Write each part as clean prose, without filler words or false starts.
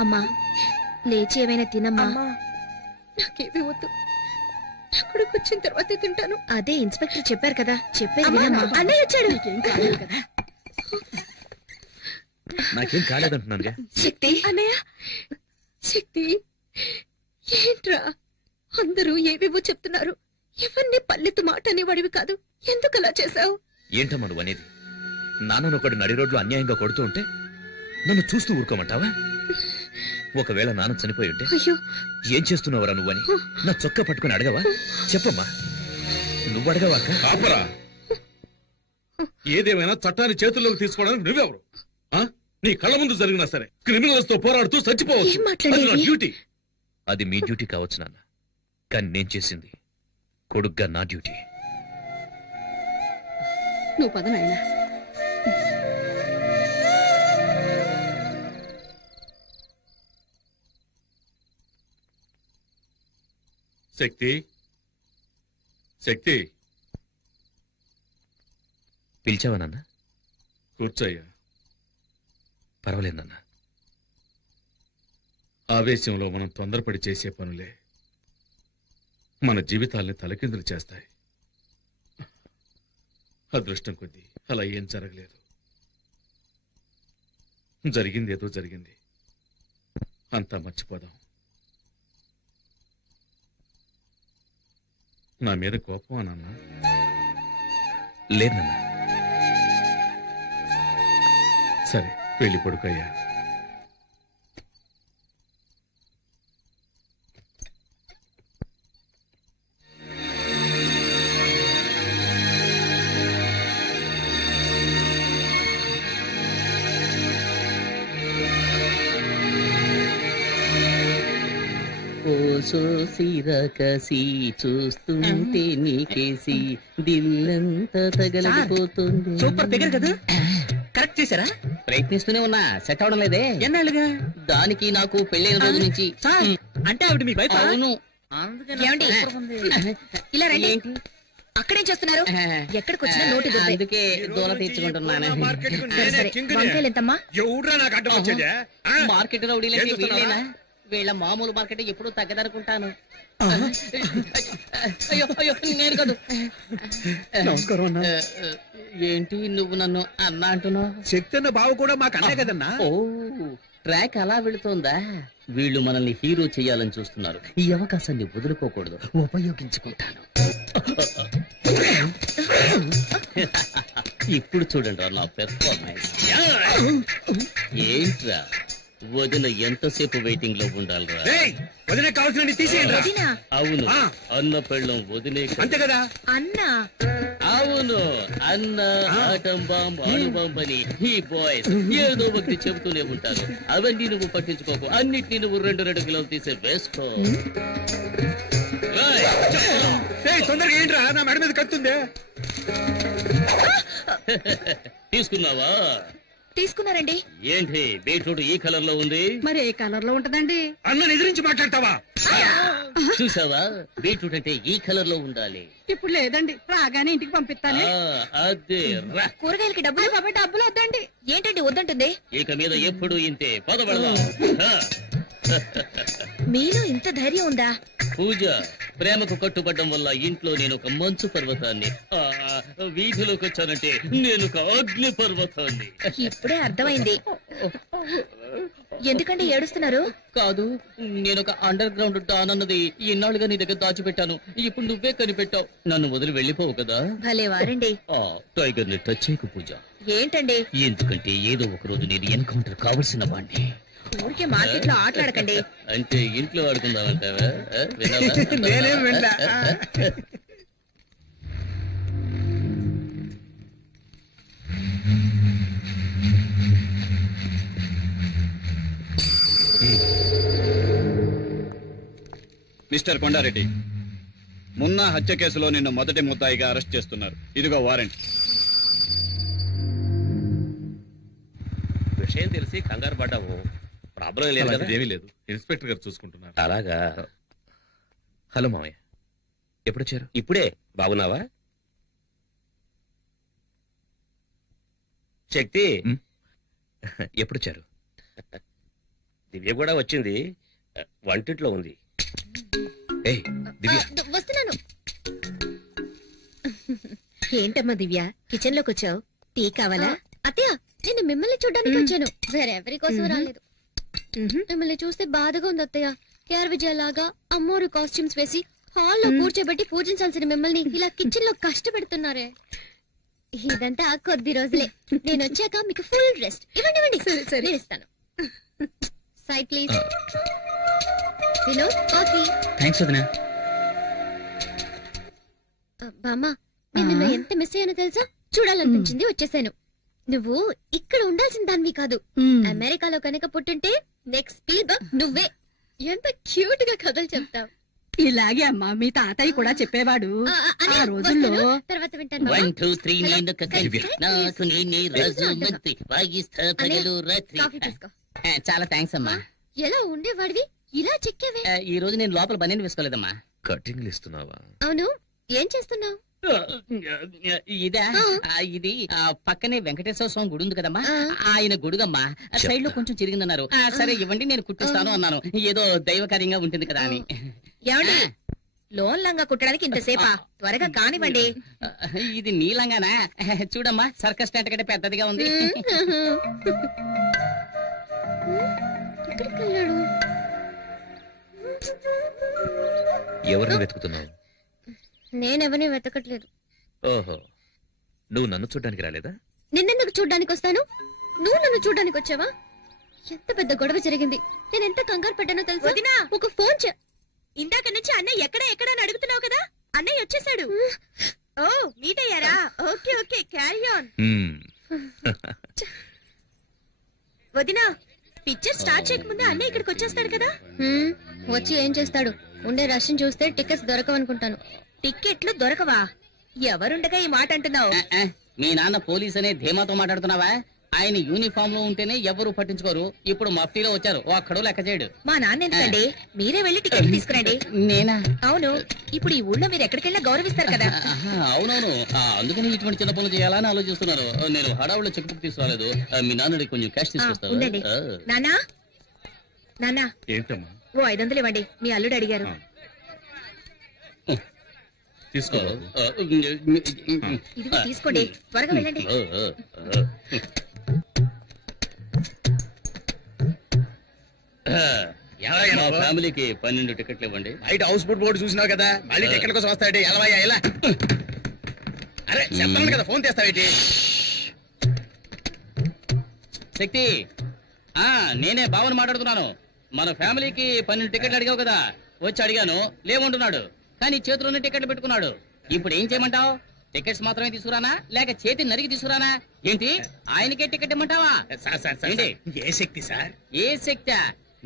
అమ్మా లేచి ఏమైనా తినమ్మా. నాకేమీ వద్దు, అక్కడికి వచ్చిన తర్వాతే తింటాను. అదే ఇన్స్పెక్టర్ చెప్పారు కదా, చెప్పేది వినమ్మా. అన్నయ్య వచ్చాడు. నీకేం కాలేదు కదా? నాకేం కాలేదంటున్నానుగా. శక్తి అన్నయ్య, శక్తి ఏంట్రా అందరూ ఏవేవో చెప్తున్నారు. ఎవరిని పల్లెత్తు మాట అనేవాడివి కాదు, ఎందుకు అలా చేశావు? ఏంటమ్మా నువ్వు అనేది? నాన్నను ఒకడు నడి రోడ్లు అన్యాయంగా కొడుతూ ఉంటే నన్ను చూస్తూ ఊరుకోమంటావా? ఒకవేళ నాన్న చనిపోయి ఉంటే ఏం చేస్తున్నావురా నువ్వని నా చొక్కా పట్టుకుని అడగవా? చెప్పమ్మా, నువ్వు అడగవా? ఆపరా! ఏదేమైనా చట్టాన్ని చేతుల్లోకి తీసుకోవడానికి నువ్వెవరు? నీ కళ్ళ ముందు జరిగినా సరే క్రిమినల్స్ తో పోరాడుతూ చచ్చిపోవచ్చు. డ్యూటీ. అది మీ డ్యూటీ కావచ్చు నాన్న, కానీ నేను చేసింది కొడుగ్గా నా డ్యూటీ. నువ్వు పద నాయనా. శక్తి, శక్తి, పిలిచావా నాన్న? కూర్చోయ్యా. పర్వాలేదు నాన్న. ఆవేశంలో మనం తొందరపడి చేసే పనులే మన జీవితాల్ని తలకిందులు చేస్తాయి. అదృష్టం కొద్దీ అలా ఏం జరగలేదు. జరిగిందేదో జరిగింది, అంతా మర్చిపోదాం. నా మీద కోపం నాన్న? లేదు నాన్న. సరే వెళ్ళి పడుకోయ్యా. సిరకసి చూస్తుంటే నీకేసి దిల్లంతా తగలడిపోతుంది. సూపర్ ఫిగర్ కదా, కరెక్ట్ చేశారా? ప్రయత్నిస్తూనే ఉన్నా, సెట్ అవడం లేదే. ఎన్నాళ్ళుగా? దానికి నాకు పెళ్ళైన రోజు నుంచి. అంటే ఆవిడ మీ వైఫ్? అవును. ఇలా రండి. అక్కడేం చేస్తున్నారు? ఎక్కడికి వచ్చినా నోటి అందుకే దూల తీర్చుకుంటున్నాను. వంకాయలు ఎంతమ్మా? మార్కెట్ రౌడీలకి వీళ్ళేనా? వీళ్ళ మామూలు మార్కెట్ ఎప్పుడు తగ్గదనుకుంటాను. అయ్యో అయ్యో, నేను కాదు. నమస్కారం అన్నా. ఏంటి నువ్వు నన్ను అన్నా అంటున్నావు? శక్తి అన్న బావ కూడా మాకు అన్నే కదన్నా. ఓ, ట్రాక్ అలా వెళుతోందా? వీళ్ళు మనల్ని హీరో చేయాలని చూస్తున్నారు. ఈ అవకాశాన్ని వదులుకోకూడదు, ఉపయోగించుకుంటాను. ఇప్పుడు చూడండి నా పెర్ఫార్మెన్స్. ఏంట్రా వదిన ఎంతసేపు వెయిటింగ్ లో ఉండాలిరా? వదిన కావాల్సిన తీసేయండి. అవును, అన్న పెళ్ళం వదిలే అంతే కదా అన్నా? అవును, అన్న ఆటం బాంబ్ అణుబాంబ్ అని ఈ బాయ్స్ ఏదో ఒకటి చెబుతూనే ఉంటారు. అవన్నీ నువ్వు పట్టించుకోకు, అన్నిటినీ నువ్వు 2 కిలోలు తీసే వేసుకో. తొందరగా ఏంట్రా, నా మెడ మీద కత్తుందే. తీసుకున్నావా? తీసుకున్నారండి. ఏంటి బీట్రూట్ ఈ కలర్ లో ఉంది? మరి ఏ కలర్ లో ఉంటదండి? అన్న ఎదిరించి మాట్లాడతావా? చూసావా, బీట్రూట్ అంటే ఈ కలర్ లో ఉండాలి. ఇప్పుడు లేదండి, రాగానే ఇంటికి పంపిస్తాను. అదే కూరగాయలకి డబ్బులు డబ్బులు వద్దండి. ఏంటండి వద్దంటుంది? ఇక మీద ఎప్పుడు ఇంతే. పదబడదా. మీలో ఇంత ధైర్యం ఉందా? పూజ, ప్రేమకు కట్టుబడ్డం వల్ల ఇంట్లో నేను ఒక మంచు పర్వతాన్ని, వీధిలోకి వచ్చానంటే నేను ఒక అగ్ని పర్వతాన్ని. ఇప్పుడే అర్థమైంది. ఎందుకండి ఏడుస్తున్నారు? కాదు, నేను ఒక అండర్ గ్రౌండ్ డాన్ అన్నది ఇన్నాళ్ళుగా నీ దగ్గర దాచిపెట్టాను. ఇప్పుడు నువ్వే కనిపెట్టావు. నన్ను వదిలి వెళ్ళిపోవు కదా? భలే వారండి. టైగర్ ని టచ్ చేయకు పూజ. ఏంటండి? ఎందుకంటే ఏదో ఒక రోజు నేను ఎన్కౌంటర్ కావలసిన వాడిని. ఊరికే మార్కెట్ లో ఆటలాడకండి. అంటే ఇంట్లో ఆడుకుందామంటావా? నేనేం వెళ్ళా. మిస్టర్ కొండారెడ్డి, మున్నా హత్య కేసులో నిన్ను మొదటి ముద్దాయిగా అరెస్ట్ చేస్తున్నారు. ఇదిగో వారెంట్. విషయం తెలిసి కంగారు పడ్డాము. ప్రాబ్లం ఏమీ లేదు, ఇన్స్పెక్టర్ గారు చూసుకుంటున్నారు. అలాగా. హలో మామయ్య, ఎప్పుడొచ్చారు? ఇప్పుడే. బాగున్నావా? శక్తి ఎప్పుడొచ్చారు? దివ్య కూడా వచ్చింది, వంటింట్లో ఉంది. ఏయ్ దివ్య, వస్తున్నాను. ఏంటమ్మా దివ్య, కిచెన్ లోకి వచ్చావు? టీ కావాలా? అత్తయ్య, నేను మిమ్మల్ని చూడ్డానికి వచ్చాను, వేరెవరి కోసం రాలేదు. మిమ్మల్ని చూస్తే బాధగా ఉంది అత్తయ్య. కేఆర్ విజయ లాగా అమ్మోరు కాస్ట్యూమ్స్ వేసి హాల్లో కూర్చోబెట్టి పూజించాల్సిన మిమ్మల్ని ఇలా కిచెన్ లో కష్టపెడుతున్నారే. ఇదంతా కొద్ది రోజులే, నేను వచ్చాక మీకు ఫుల్ రెస్ట్. ఇవ్వండి. సరే ఇస్తాను. Side please. Vinod, coffee. Thanks వదినా. బామ్మ, నేను నిన్న ఎంత మిస్ అయ్యానో తెలుసా? చూడాలనిపించింది, వచ్చేసాను. నువ్వు ఇక్కడ ఉండాల్సిన దానివి కాదు. అమెరికాలో కనుక పుట్టుంటే నెక్స్ట్ స్పీడ్ నువ్వే. ఎంత క్యూట్ గా కథలు చెప్తావు. ఇలాగే అమ్మా, మీ తాతయ్య కూడా చెప్పేవాడు. ఆ రోజుల్లో తర్వాత వింటాను. 1 2 3 నేను కలిసి నాకు నేనే రాజు మంత్రి వాయిస్తా పగలు రాత్రి. కాఫీ తీసుకో. చాలా థ్యాంక్స్ అమ్మా. ఎలా ఉండేవాడివి, ఇలా చెక్కేవే. ఈ రోజు నేను లోపల బనీని వేసుకోలేదమ్మా. కటింగ్లు ఇస్తున్నావా? అవును, ఏం చేస్తున్నావు? ఇదా, ఇది పక్కనే వెంకటేశ్వర స్వామి గుడి ఉంది కదమ్మా, ఆయన గుడుగమ్మా. సైడ్ లో కొంచెం చిరిగిందన్నారు. సరే ఇవ్వండి, నేను కుట్టిస్తాను అన్నాను. ఏదో దైవకార్యంగా ఉంటుంది కదా అని. ఏమండి, లోన్ లంగా కుట్టడానికి ఇంతసేపా? త్వరగా కానివ్వండి. ఇది నీలంగానా? చూడమ్మా, సర్కస్ టెంట్ కంటే పెద్దదిగా ఉంది. ఎవరిని వెతుకుతున్నావు? నేనెవరిని వెతకట్లేదు. ఓహో, నువ్వు నన్ను చూడ్డానికి రాలేదా? నిన్నెందుకు చూడ్డానికి వస్తాను? నువ్వు నన్ను చూడ్డానికి వచ్చావా? ఎంత పెద్ద గొడవ జరిగింది. నేను ఎంత కంగారు పడ్డానో తెలుసా? వదినా, ఒక ఫోన్ ఇందాక నుంచి అన్నయ్య ఎక్కడ అని అడుగుతున్నావు కదా, అన్నయ్య వచ్చేసాడు. ఓ, మీట్ అయ్యారా? Okay okay, carry on. వదినా, పిక్చర్ స్టార్ట్ చేయకముందే అన్నయ్య ఇక్కడికి వచ్చేస్తాడు కదా. వచ్చి ఏం చేస్తాడు? ఉండే రష్ని చూస్తే టికెట్స్ దొరకవనుకుంటాను. టిక్కెట్లు దొరకవా? ఎవరుండగా ఈ మాట అంటున్నావు? మీ నాన్న పోలీస్ అనే ధీమాతో మాట్లాడుతున్నావా? ఆయన యూనిఫామ్ లో ఉంటేనే ఎవరు పట్టించుకోరు. ఇప్పుడు మఫ్టీలో వచ్చారు, ఒక్కడో లెక్క చేయడు. మా నాన్న ఎందుకండి? మీరే వెళ్ళి టికెట్ తీసుకురండి. నేనా? అవును, ఇప్పుడు ఈ ఊళ్ళో మీరు ఎక్కడికెళ్ళా గౌరవిస్తారు కదా. అవునవును, అందుకని ఇటువంటి చిన్న పనులు చేయాలని ఆలోచిస్తున్నారు. నేను హడావుల్లో చెక్ బుక్ తీసుకురాలేదు. మీ నాన్నడి కొంచెం క్యాష్ తీసుకొస్తాను. ఉండండి. నానా నానా, ఏంటమ్మా? ఓ 500 ఇవ్వండి, మీ అల్లుడు అడిగారు. తీసుకో. ఇదిగో తీసుకోండి, త్వరగా వెళ్ళండి. మా ఫ్యామిలీకి 12 టికెట్లు ఇవ్వండి. బయట హౌస్ బోట్ బోర్డు చూసినావు కదా, మళ్ళీ టికెట్ కోసం వస్తాడు. ఎలా అరే చెప్తాను కదా, ఫోన్ తెస్తావేటి? శక్తి, నేనే భావన మాట్లాడుతున్నాను. మన ఫ్యామిలీకి 12 టికెట్లు అడిగావు కదా, వచ్చి అడిగాను, లేవంటున్నాడు. కానీ చేతిలోనే టికెట్లు పెట్టుకున్నాడు. ఇప్పుడు ఏం చేయమంటావు? టికెట్స్ మాత్రమే తీసుకురానా, లేక చేతి నరికి తీసుకురానా? ఏంటి, ఆయనకే టికెట్ ఇమ్మంటావా? ఏంటి? ఏ శక్తి సార్? ఏ శక్తి?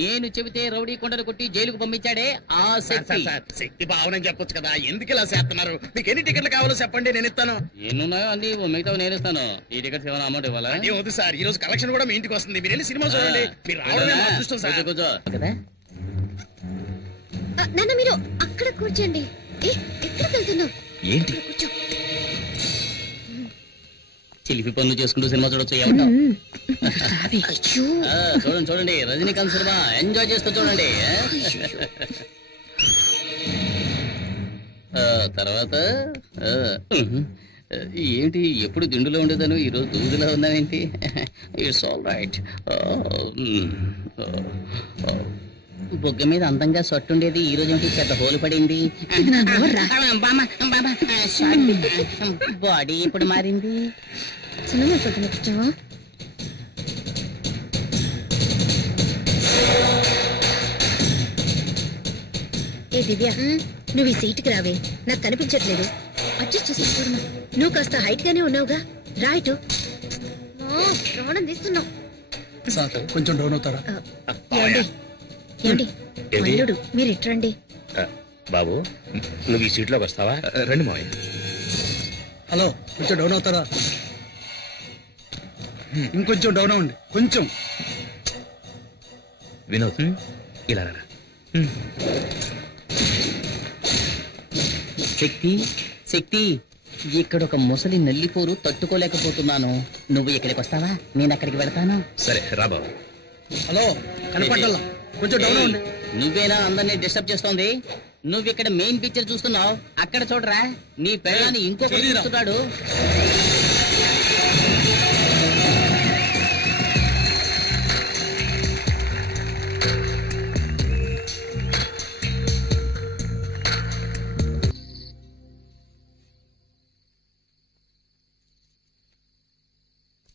నేను చెబితే రౌడీ కొండలు కొట్టి జైలుకు పంపించాడే ఆ శక్తి. శక్తి భావన చెప్పొచ్చు కదా, ఎందుకు ఇలా చేస్తున్నారు? మీకు ఎన్ని టికెట్లు కావాలో చెప్పండి, నేను ఇస్తాను. ఎన్నున్నాయో అన్ని మిగతా నేను ఇస్తాను. ఈ టికెట్స్ ఏమైనా అమౌంట్ ఇవ్వాలా? అదే వద్దు సార్, ఈ రోజు కలెక్షన్ కూడా మీ ఇంటికి వస్తుంది. మీరు వెళ్ళి సినిమా చూడండి. మీరు రావడమే మా అదృష్టం సార్. కూర్చో కదా. నాన్న, మీరు అక్కడ కూర్చోండి. ఎక్కడికి వెళ్తున్నావు? ఏంటి? కూర్చో. చిలిపి పనులు చేసుకుంటూ సినిమా చూడొచ్చు. చూడండి చూడండి, రజనీకాంత్ సినిమా ఎంజాయ్ చేస్తూ చూడండి. తర్వాత ఏంటి, ఎప్పుడు దిండులో ఉండేదాను, ఈరోజు దూదులో ఉన్నానేంటి? It's all right. బొగ్గ మీద అందంగా సొట్టుండేది, ఈ రోజు ఏంటి పెద్ద హోలు పడింది? బాడీ ఇప్పుడు మారింది. సినిమా చూడవచ్చు. ఏ దివ్య, నువ్వు ఈ సీటుకి రావే, నాకు కనిపించట్లేదు. అడ్జస్ట్ చేసి చూడమా. నువ్వు కాస్త హైట్ గానే ఉన్నావుగా, రైట్. ప్రాణం తీస్తున్నావు. కొంచెం డౌన్ అవుతారా? ఏమండి ఏమండి, ఏంటి? అల్లుడు మీరు ఇట్రండి. బాబు, నువ్వు ఈ సీట్లోకి వస్తావా? రండి మావయ్య. హలో, కొంచెం డౌన్ అవుతారా? ఇంకొంచెం డౌన్ అవ్వండి, కొంచెం. వినోద్, ఇలా రా. శక్తి, శక్తి, ఇక్కడ ఒక ముసలి నల్లిపోరు తట్టుకోలేకపోతున్నాను. నువ్వు ఇక్కడికి వస్తావా? నేను అక్కడికి వెళతాను. సరే రా బాబు. హలో కనపడాలా కొంచెం డౌన్ ఉండి. నువ్వేనా అందరినీ డిస్టర్బ్ చేస్తోంది? నువ్వు ఇక్కడ మెయిన్ పిక్చర్ చూస్తున్నావు, అక్కడ చూడరా నీ పెళ్ళాన్ని ఇంకొకటి చూస్తున్నాడు.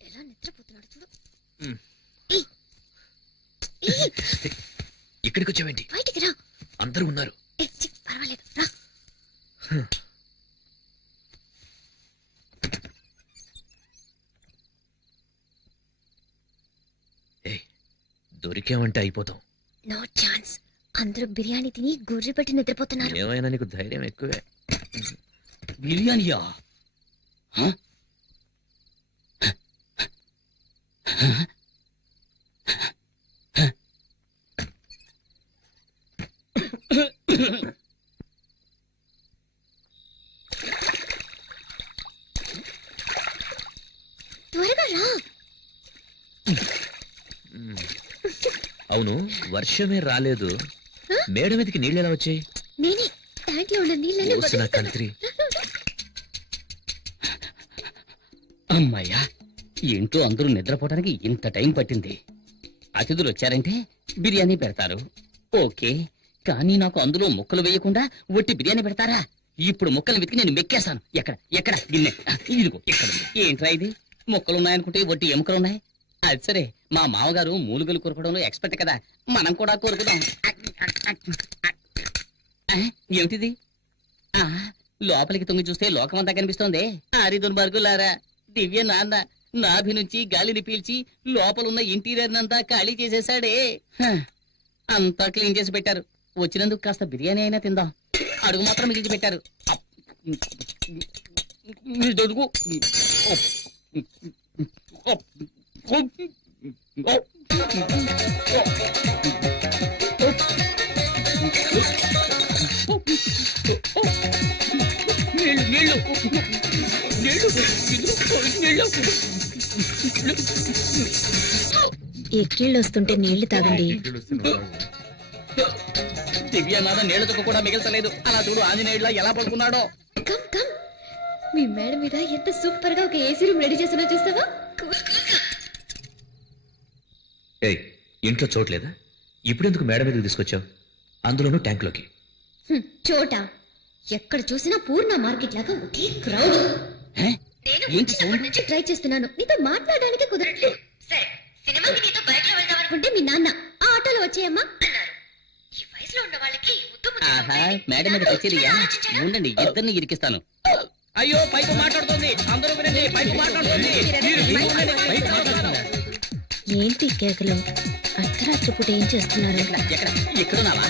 ఎలా నిద్రపోతున్నాడు చూడు. ఇక్కడికి వచ్చావేంటి? బయటికి రా. అందరూ ఉన్నారు. పర్వాలేదు రా. దొరికామంటే అయిపోతాం. No chance. అందరూ బిర్యానీ తిని గుర్రి పెట్టి నిద్రపోతున్నారు. ఏమైనా నీకు ధైర్యం ఎక్కువే. బిర్యానీయా? త్వరగా రా. అవును, వర్షమే రాలేదు, మేడ మీదకి నీళ్ళు ఎలా వచ్చాయి? నేనే ట్యాంక్ లో ఉన్న నీళ్ళని కంత్రి. అమ్మాయ్యా, ఇంట్లో అందరూ నిద్రపోవడానికి ఇంత టైం పట్టింది. అతిథులు వచ్చారంటే బిర్యానీ పెడతారు, ఓకే. కానీ నాకు అందులో ముక్కలు వేయకుండా ఒట్టి బిర్యానీ పెడతారా? ఇప్పుడు ముక్కలు వెతికి నేను మెక్కేస్తాను. ఎక్కడ ఎక్కడ గిన్నె? ఇదిగో ఇక్కడ. ఏంట్రా ఇది? ముక్కలున్నాయనుకుంటే ఒట్టి ఎముకలున్నాయి. అది సరే, మా మామగారు మూలుగలు కొరకడంలో ఎక్స్పర్ట్ కదా, మనం కూడా కొరుకుదాం. ఏమిటిది? లోపలికి తొంగి చూస్తే లోకమంతా కనిపిస్తోంది. ఆరి దుర్మార్గులారా, దివ్య నాన్న నాభి నుంచి గాలిని పీల్చి లోపలున్న ఇంటీరియర్ నంతా ఖాళీ చేసేసాడే. అంతా క్లీన్ చేసి పెట్టారు. వచ్చినందుకు కాస్త బిర్యానీ అయినా తిందాం. అడుగు మాత్రం మిగిల్చి పెట్టారు. అడుగు ఎక్కిళ్ళు వస్తుంటే నీళ్లు తాగండి. దివ్యనాథ నీళ్లతో కూడా మిగల్చలేదు. అలా చూడు ఆంజనేయుడిలా ఎలా పడుకున్నాడో. Come come. మీ మేడ మీద ఎంత సూపర్ గా ఒక ఏసీ రూమ్ రెడీ చేసినా చూస్తావా? ఇంట్లో చోట్లేదా? ఇప్పుడెందుకు మేడ మీదకి తీసుకొచ్చావు? అందులోనూ ట్యాంక్ లోకి. చోట ఎక్కడ చూసినా పూర్ణ మార్కెట్ లాగా ఒకే క్రౌడ్. నుంచి ట్రై చేస్తున్నాను, నీతో మాట్లాడడానికి కుదరట్లేదు. సరే, సినిమాకి నీతో బైక్ లో వెళ్దాం అనుకుంటే మీ నాన్న ఆ ఆటోలో వచ్చేయమ్మా అన్నారు. ఈ వయసులో ఉన్న వాళ్ళకి మేడం మీద కచేరియా? ఉండండి, ఇద్దరిని ఇరికిస్తాను. అయ్యో, పైపు మాట్లాడుతుంది. అందరూ వినండి, పైపు మాట్లాడుతుంది. ఏంటి కేకలు? అర్ధరాత్రి పూట ఏం చేస్తున్నారు? ఎక్కడ ఎక్కడున్నావా?